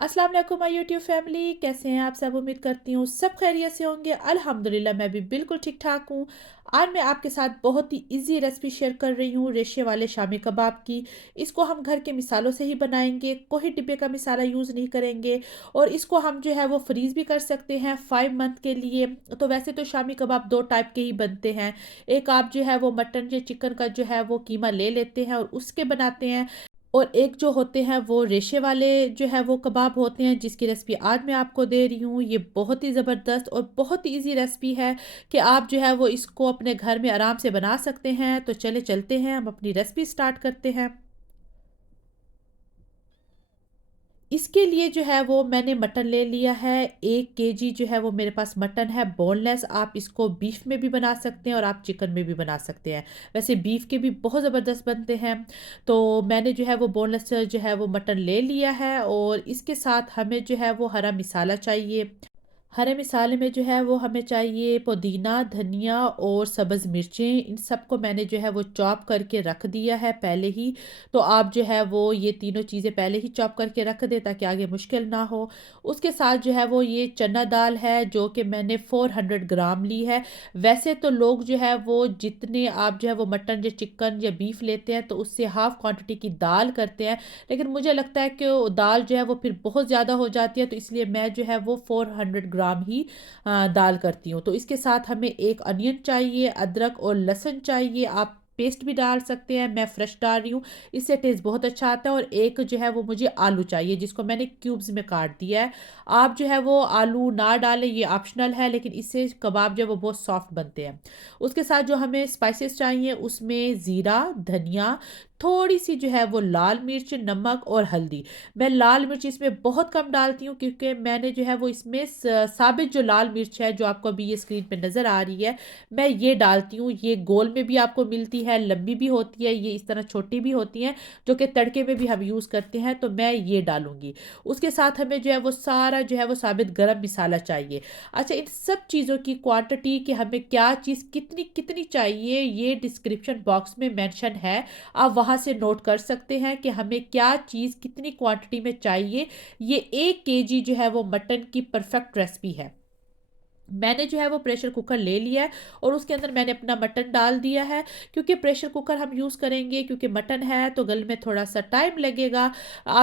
अस्सलाम वालेकुम my YouTube family, कैसे हैं आप सब। उम्मीद करती हूँ सब खैरियत से होंगे। अल्हम्दुलिल्लाह मैं भी बिल्कुल ठीक ठाक हूँ। आज मैं आपके साथ बहुत ही इजी रेसिपी शेयर कर रही हूँ रेशे वाले शामी कबाब की। इसको हम घर के मिसालों से ही बनाएंगे, कोई डिब्बे का मिसाला यूज़ नहीं करेंगे। और इसको हम जो है वो फ्रीज़ भी कर सकते हैं 5 मंथ के लिए। तो वैसे तो शामी कबाब दो टाइप के ही बनते हैं। एक आप जो है वो मटन या चिकन का जो है वो कीमा ले लेते हैं और उसके बनाते हैं। और एक जो होते हैं वो रेशे वाले जो है वो कबाब होते हैं, जिसकी रेसिपी आज मैं आपको दे रही हूँ। ये बहुत ही ज़बरदस्त और बहुत ही इजी रेसिपी है कि आप जो है वो इसको अपने घर में आराम से बना सकते हैं। तो चले चलते हैं, हम अपनी रेसिपी स्टार्ट करते हैं। इसके लिए जो है वो मैंने मटन ले लिया है। 1 kg जो है वो मेरे पास मटन है बोनलेस। आप इसको बीफ में भी बना सकते हैं और आप चिकन में भी बना सकते हैं। वैसे बीफ के भी बहुत ज़बरदस्त बनते हैं। तो मैंने जो है वो बोनलेस जो है वो मटन ले लिया है। और इसके साथ हमें जो है वो हरा मसाला चाहिए। हरे मिसाले में जो है वो हमें चाहिए पुदीना, धनिया और सब्ज़ मिर्चें। इन सबको मैंने जो है वो चॉप करके रख दिया है पहले ही। तो आप जो है वो ये तीनों चीज़ें पहले ही चॉप करके रख दें ताकि आगे मुश्किल ना हो। उसके साथ जो है वो ये चना दाल है जो कि मैंने 400 ग्राम ली है। वैसे तो लोग जो है वो जितने आप जो है वो मटन या चिकन या बीफ लेते हैं तो उससे हाफ़ क्वांटिटी की दाल करते हैं। लेकिन मुझे लगता है कि वो दाल जो है वो फिर बहुत ज़्यादा हो जाती है, तो इसलिए मैं जो है वो 400 ग्राम ही दाल करती हूँ। तो इसके साथ हमें एक अनियन चाहिए, अदरक और लहसुन चाहिए। आप पेस्ट भी डाल सकते हैं, मैं फ्रेश डाल रही हूँ, इससे टेस्ट बहुत अच्छा आता है। और एक जो है वो मुझे आलू चाहिए जिसको मैंने क्यूब्स में काट दिया है। आप जो है वो आलू ना डालें, ये ऑप्शनल है, लेकिन इससे कबाब जो है वो बहुत सॉफ्ट बनते हैं। उसके साथ जो हमें स्पाइसेस चाहिए उसमें ज़ीरा, धनिया, थोड़ी सी जो है वो लाल मिर्च, नमक और हल्दी। मैं लाल मिर्च इसमें बहुत कम डालती हूँ क्योंकि मैंने जो है वो इसमें साबित जो लाल मिर्च है जो आपको अभी ये स्क्रीन पे नज़र आ रही है, मैं ये डालती हूँ। ये गोल में भी आपको मिलती है, लंबी भी होती है, ये इस तरह छोटी भी होती हैं जो कि तड़के में भी हम यूज़ करते हैं। तो मैं ये डालूँगी। उसके साथ हमें जो है वो सारा जो है वो साबित गरम मसाला चाहिए। अच्छा, इन सब चीज़ों की क्वांटिटी कि हमें क्या चीज़ कितनी कितनी चाहिए ये डिस्क्रिप्शन बॉक्स में मेंशन है। आप वहाँ से नोट कर सकते हैं कि हमें क्या चीज़ कितनी क्वांटिटी में चाहिए। ये 1 kg जो है वो मटन की परफेक्ट रेसिपी है। मैंने जो है वो प्रेशर कुकर ले लिया है और उसके अंदर मैंने अपना मटन डाल दिया है। क्योंकि प्रेशर कुकर हम यूज़ करेंगे, क्योंकि मटन है तो गल में थोड़ा सा टाइम लगेगा।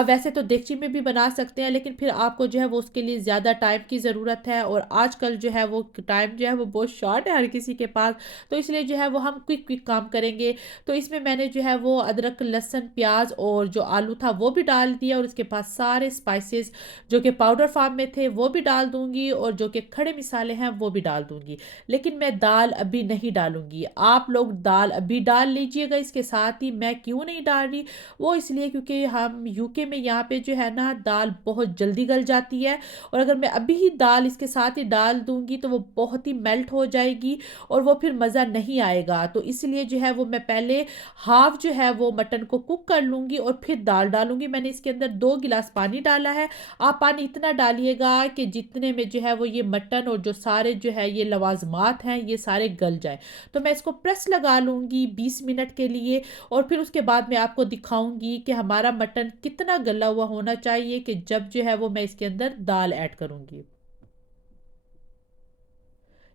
वैसे तो देगची में भी बना सकते हैं, लेकिन फिर आपको जो है वो उसके लिए ज़्यादा टाइम की ज़रूरत है। और आजकल जो है वो टाइम जो है वो बहुत शॉर्ट है हर किसी के पास। तो इसलिए जो है वो हम क्विक क्विक काम करेंगे। तो इसमें मैंने जो है वो अदरक, लहसुन, प्याज और जो आलू था वो भी डाल दिया। और उसके बाद सारे स्पाइसेस जो कि पाउडर फॉर्म में थे वो भी डाल दूंगी और जो कि खड़े मिसाले हैं वो भी डाल दूंगी। लेकिन मैं दाल अभी नहीं डालूंगी। आप लोग दाल अभी डाल लीजिएगा इसके साथ ही। मैं क्यों नहीं डाल रही, वो इसलिए क्योंकि हम यूके में यहाँ पे जो है ना दाल बहुत जल्दी गल जाती है। और अगर मैं अभी ही दाल इसके साथ ही डाल दूंगी तो वो बहुत ही मेल्ट हो जाएगी और वो फिर मज़ा नहीं आएगा। तो इसलिए जो है वो मैं पहले हाफ जो है वो मटन को कुक कर लूँगी और फिर दाल डालूंगी। मैंने इसके अंदर 2 गिलास पानी डाला है। आप पानी इतना डालिएगा कि जितने में जो है वो ये मटन और जो सारे जो है ये लवाजमात हैं ये सारे गल जाए। तो मैं इसको प्रेस लगा लूँगी 20 मिनट के लिए। और फिर उसके बाद मैं आपको दिखाऊंगी कि हमारा मटन कितना गला हुआ होना चाहिए कि जब जो है वो मैं इसके अंदर दाल ऐड करूँगी।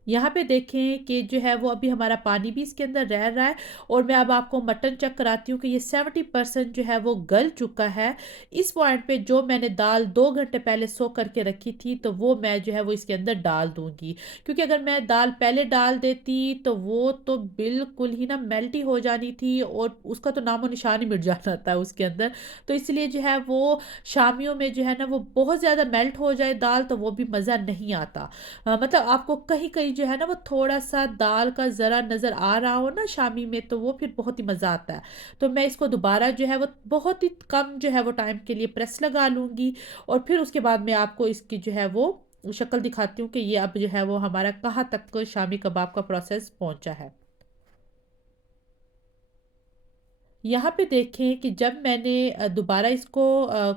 यहाँ पे देखें कि जो है वो अभी हमारा पानी भी इसके अंदर रह रहा है। और मैं अब आपको मटन चेक कराती हूँ कि ये 70% जो है वो गल चुका है। इस पॉइंट पे जो मैंने दाल 2 घंटे पहले सो करके रखी थी तो वो मैं जो है वो इसके अंदर डाल दूंगी। क्योंकि अगर मैं दाल पहले डाल देती तो वो तो बिल्कुल ही ना मेल्टी हो जानी थी और उसका तो नामो निशान ही मिट जाना था उसके अंदर। तो इसलिए जो है वो शामियों में जो है ना वो बहुत ज़्यादा मेल्ट हो जाए दाल तो वो भी मज़ा नहीं आता। मतलब आपको कहीं कहीं जो है ना वो थोड़ा सा दाल का ज़रा नज़र आ रहा हो ना शामी में तो वो फिर बहुत ही मज़ा आता है। तो मैं इसको दोबारा जो है वो बहुत ही कम जो है वो टाइम के लिए प्रेस लगा लूँगी। और फिर उसके बाद मैं आपको इसकी जो है वो शक्ल दिखाती हूँ कि ये अब जो है वो हमारा कहाँ तक शामी कबाब का प्रोसेस पहुँचा है। यहाँ पे देखें कि जब मैंने दोबारा इसको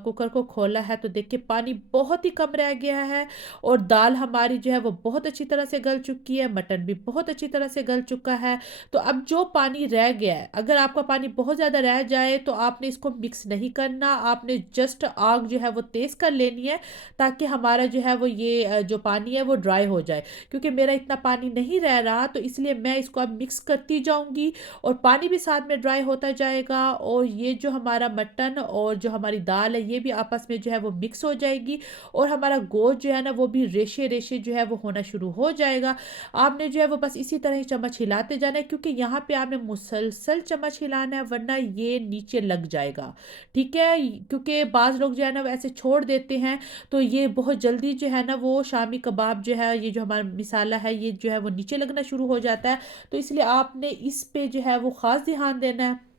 कुकर को खोला है तो देखिए पानी बहुत ही कम रह गया है और दाल हमारी जो है वो बहुत अच्छी तरह से गल चुकी है, मटन भी बहुत अच्छी तरह से गल चुका है। तो अब जो पानी रह गया है, अगर आपका पानी बहुत ज़्यादा रह जाए तो आपने इसको मिक्स नहीं करना, आपने जस्ट आग जो है वो तेज़ कर लेनी है ताकि हमारा जो है वो ये जो पानी है वो ड्राई हो जाए। क्योंकि मेरा इतना पानी नहीं रह रहा तो इसलिए मैं इसको अब मिक्स करती जाऊँगी और पानी भी साथ में ड्राई होता जाएगा और ये जो हमारा मटन और जो हमारी दाल है ये भी आपस में जो है वो मिक्स हो जाएगी और हमारा गोश्त जो है ना वो भी रेशे रेशे जो है वो होना शुरू हो जाएगा। आपने जो है वो बस इसी तरह ही चम्मच हिलाते जाना है क्योंकि यहाँ पे आपने मुसलसल चम्मच हिलाना है वरना ये नीचे लग जाएगा। ठीक है, क्योंकि बाज़ लोग जो है ना वो ऐसे छोड़ देते हैं तो ये बहुत जल्दी जो है ना वो शामी कबाब जो है, ये जो हमारा मिसाला है ये जो है वो नीचे लगना शुरू हो जाता है। तो इसलिए आपने इस पे जो है वो ख़ास ध्यान देना है।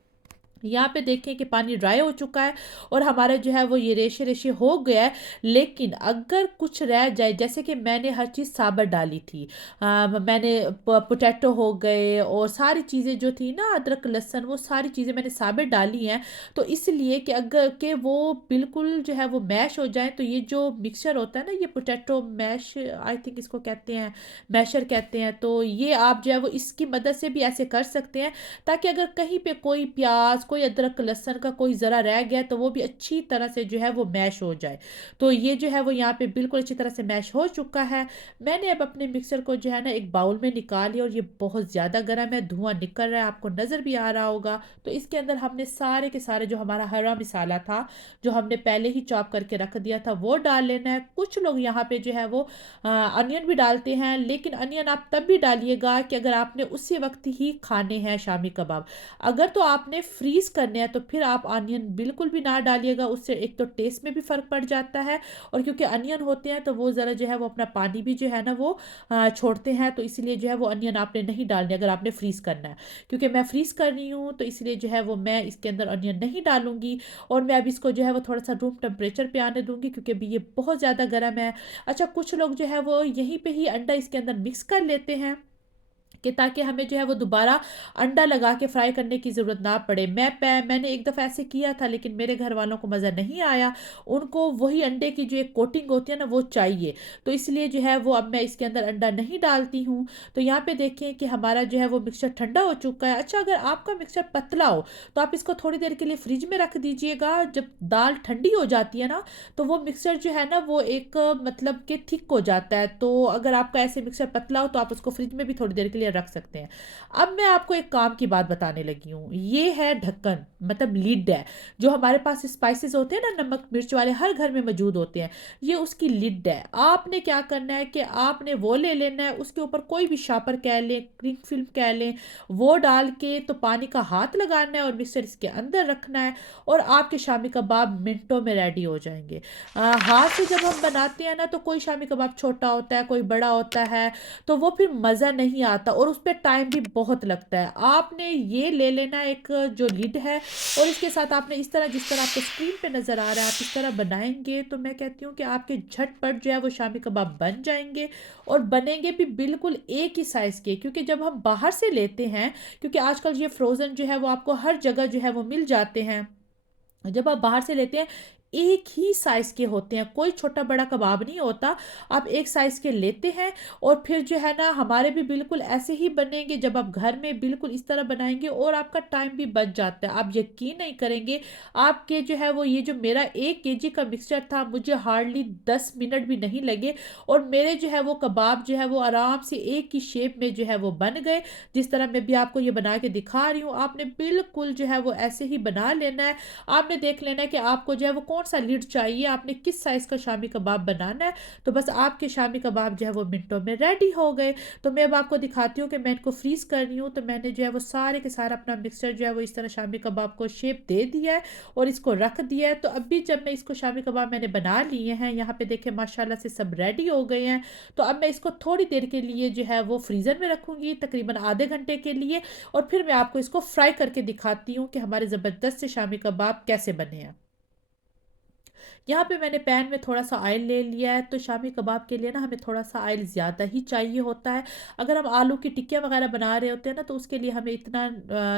यहाँ पे देखें कि पानी ड्राई हो चुका है और हमारा जो है वो ये रेशे रेशे हो गया है। लेकिन अगर कुछ रह जाए, जैसे कि मैंने हर चीज़ साबुत डाली थी, मैंने पोटैटो हो गए और सारी चीज़ें जो थी ना, अदरक लहसुन, वो सारी चीज़ें मैंने साबुत डाली हैं। तो इसलिए कि अगर के वो बिल्कुल जो है वो मैश हो जाए तो ये जो मिक्सचर होता है ना, ये पोटैटो मैश आई थिंक इसको कहते हैं, मैशर कहते हैं। तो ये आप जो है वो इसकी मदद से भी ऐसे कर सकते हैं ताकि अगर कहीं पे कोई प्याज, कोई अदरक लहसुन का कोई ज़रा रह गया तो वो भी अच्छी तरह से जो है वो मैश हो जाए। तो ये जो है वो यहाँ पे बिल्कुल अच्छी तरह से मैश हो चुका है। मैंने अब अपने मिक्सर को जो है ना एक बाउल में निकाल लिया और ये बहुत ज़्यादा गर्म है, धुआं निकल रहा है, आपको नज़र भी आ रहा होगा। तो इसके अंदर हमने सारे के सारे जो हमारा हरा मसाला था, जो हमने पहले ही चॉप करके रख दिया था, वो डाल लेना है। कुछ लोग यहाँ पे जो है वो अनियन भी डालते हैं, लेकिन अनियन आप तब भी डालिएगा कि अगर आपने उसी वक्त ही खाने हैं शामी कबाब। अगर तो आपने फ्रीज़ करने हैं तो फिर आप अनियन बिल्कुल भी ना डालिएगा, उससे एक तो टेस्ट में भी फ़र्क पड़ जाता है और क्योंकि अनियन होते हैं तो वो ज़रा जो है वो अपना पानी भी जो है ना वो छोड़ते हैं। तो इसलिए जो है वो अनियन आपने नहीं डालने अगर आपने फ्रीज़ करना है। क्योंकि मैं फ्रीज़ कर रही हूँ तो इसलिए जो है वो मैं इसके अंदर अनियन नहीं डालूँगी और मैं अब इसको जो है वो थोड़ा-सा रूम टेम्परेचर पे आने दूँगी क्योंकि अभी ये बहुत ज़्यादा गर्म है। अच्छा, कुछ लोग जो है वो यहीं पे ही अंडा इसके अंदर मिक्स कर लेते हैं कि ताकि हमें जो है वो दोबारा अंडा लगा के फ्राई करने की ज़रूरत ना पड़े। मैंने एक दफ़ा ऐसे किया था लेकिन मेरे घर वालों को मज़ा नहीं आया। उनको वही अंडे की जो एक कोटिंग होती है ना वो चाहिए। तो इसलिए जो है वो अब मैं इसके अंदर अंडा नहीं डालती हूँ। तो यहाँ पे देखें कि हमारा जो है वो मिक्सचर ठंडा हो चुका है। अच्छा, अगर आपका मिक्सचर पतला हो तो आप इसको थोड़ी देर के लिए फ्रिज में रख दीजिएगा। जब दाल ठंडी हो जाती है ना तो वो मिक्सचर जो है ना वो एक मतलब कि थिक हो जाता है। तो अगर आपका ऐसे मिक्सचर पतला हो तो आप उसको फ्रिज में भी थोड़ी देर के लिए रख सकते हैं। अब मैं आपको एक काम की बात बताने लगी हूँ। ये है ढक्कन, मतलब लिड है। जो हमारे पास स्पाइसेस होते हैं ना, नमक मिर्च वाले, हर घर में मौजूद होते हैं। ये उसकी लिड है। आपने क्या करना है कि आपने वो ले लेना है, उसके ऊपर कोई भी शापर कह लें, क्लिंग फिल्म कह लें, वो डाल के तो पानी का हाथ लगाना है और मिक्सर इसके अंदर रखना है और आपके शामी कबाब मिनटों में रेडी हो जाएंगे। हाथ से जब हम बनाते हैं ना तो कोई शामी कबाब छोटा होता है, कोई बड़ा होता है, तो वो फिर मज़ा नहीं आता और उस पे टाइम भी बहुत लगता है। आपने ये ले लेना एक जो लिड है और इसके साथ आपने इस तरह, जिस तरह आपको स्क्रीन पे नज़र आ रहा है, आप इस तरह बनाएंगे तो मैं कहती हूँ कि आपके झटपट जो है वो शामी कबाब बन जाएंगे और बनेंगे भी बिल्कुल एक ही साइज़ के। क्योंकि जब हम बाहर से लेते हैं, क्योंकि आजकल ये फ्रोज़न जो है वो आपको हर जगह जो है वो मिल जाते हैं, जब आप बाहर से लेते हैं एक ही साइज़ के होते हैं, कोई छोटा बड़ा कबाब नहीं होता। आप एक साइज़ के लेते हैं और फिर जो है ना हमारे भी बिल्कुल ऐसे ही बनेंगे जब आप घर में बिल्कुल इस तरह बनाएंगे और आपका टाइम भी बच जाता है। आप यकीन नहीं करेंगे, आपके जो है वो ये जो मेरा 1 केजी का मिक्सचर था, मुझे हार्डली 10 मिनट भी नहीं लगे और मेरे जो है वो कबाब जो है वो आराम से एक ही शेप में जो है वो बन गए। जिस तरह मैं भी आपको ये बना के दिखा रही हूँ, आपने बिल्कुल जो है वो ऐसे ही बना लेना है। आपने देख लेना है कि आपको जो है वो कौन सा लीड चाहिए, आपने किस साइज़ का शामी कबाब बनाना है। तो बस आपके शामी कबाब जो है वो मिनटों में रेडी हो गए। तो मैं अब आपको दिखाती हूँ कि मैं इनको फ्रीज़ कर रही हूँ। तो मैंने जो है वो सारे के सारा अपना मिक्सचर जो है वो इस तरह शामी कबाब को शेप दे दिया है और इसको रख दिया है। तो अभी जब मैं इसको शामी कबाब मैंने बना लिए हैं, यहाँ पे देखें माशाल्लाह से सब रेडी हो गए हैं। तो अब मैं इसको थोड़ी देर के लिए जो है वो फ्रीज़र में रखूँगी, तकरीबन आधे घंटे के लिए, और फिर मैं आपको इसको फ्राई करके दिखाती हूँ कि हमारे ज़बरदस्त से शामी कबाब कैसे बने हैं। यहाँ पे मैंने पैन में थोड़ा-सा ऑयल ले लिया है, तो शामी कबाब के लिए ना हमें थोड़ा-सा ऑयल ज़्यादा ही चाहिए होता है। अगर हम आलू की टिक्कियाँ वगैरह बना रहे होते हैं ना, तो उसके लिए हमें इतना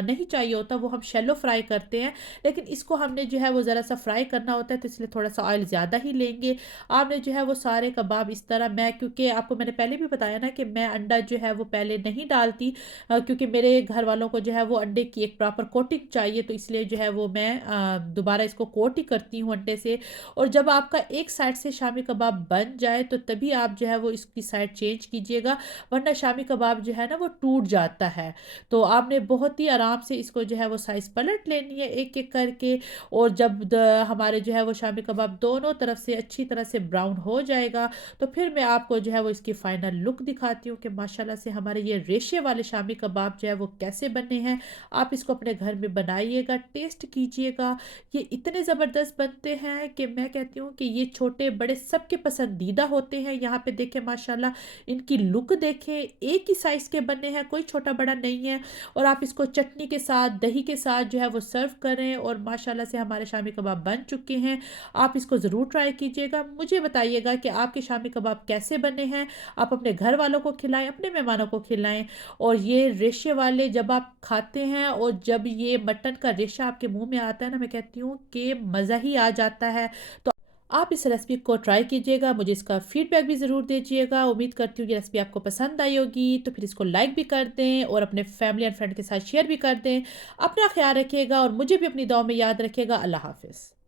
नहीं चाहिए होता, वो हम शैलो फ्राई करते हैं। लेकिन इसको हमने जो है वो ज़रा-सा फ्राई करना होता है, तो इसलिए थोड़ा-सा ऑयल ज़्यादा ही लेंगे। आपने जो है वो सारे कबाब इस तरह, मैं क्योंकि आपको मैंने पहले भी बताया ना कि मैं अंडा जो है वो पहले नहीं डालती, क्योंकि मेरे घर वालों को जो है वो अंडे की एक प्रॉपर कोटिंग चाहिए, तो इसलिए जो है वो मैं दोबारा इसको कोट ही करती हूँ अंडे से। और जब आपका एक साइड से शामी कबाब बन जाए तो तभी आप जो है वो इसकी साइड चेंज कीजिएगा, वरना शामी कबाब जो है ना वो टूट जाता है। तो आपने बहुत ही आराम से इसको जो है वो साइज़ पलट लेनी है एक-एक करके। और जब हमारे जो है वो शामी कबाब दोनों तरफ से अच्छी तरह से ब्राउन हो जाएगा, तो फिर मैं आपको जो है वो इसकी फाइनल लुक दिखाती हूँ कि माशाल्लाह से हमारे ये रेशे वाले शामी कबाब जो है वो कैसे बने हैं। आप इसको अपने घर में बनाइएगा, टेस्ट कीजिएगा। ये इतने ज़बरदस्त बनते हैं कि मैं कहती हूँ कि ये छोटे-बड़े सबके पसंदीदा होते हैं। यहाँ पे देखें माशाल्लाह, इनकी लुक देखें, एक ही साइज़ के बने हैं, कोई छोटा-बड़ा नहीं है। और आप इसको चटनी के साथ, दही के साथ जो है वो सर्व करें, और माशाल्लाह से हमारे शामी कबाब बन चुके हैं। आप इसको ज़रूर ट्राई कीजिएगा। मुझे बताइएगा कि आपके शामी कबाब कैसे बने हैं। आप अपने घर वालों को खिलाएँ, अपने मेहमानों को खिलाएँ। और ये रेशे वाले जब आप खाते हैं और जब ये मटन का रेशा आपके मुँह में आता है ना, मैं कहती हूँ कि मज़ा ही आ जाता है। तो आप इस रेसिपी को ट्राई कीजिएगा, मुझे इसका फीडबैक भी ज़रूर दीजिएगा। उम्मीद करती हूँ ये रेसिपी आपको पसंद आई होगी, तो फिर इसको लाइक भी कर दें और अपने फैमिली एंड फ्रेंड के साथ शेयर भी कर दें। अपना ख़्याल रखिएगा और मुझे भी अपनी दुआ में याद रखिएगा। अल्लाह हाफ़िज़।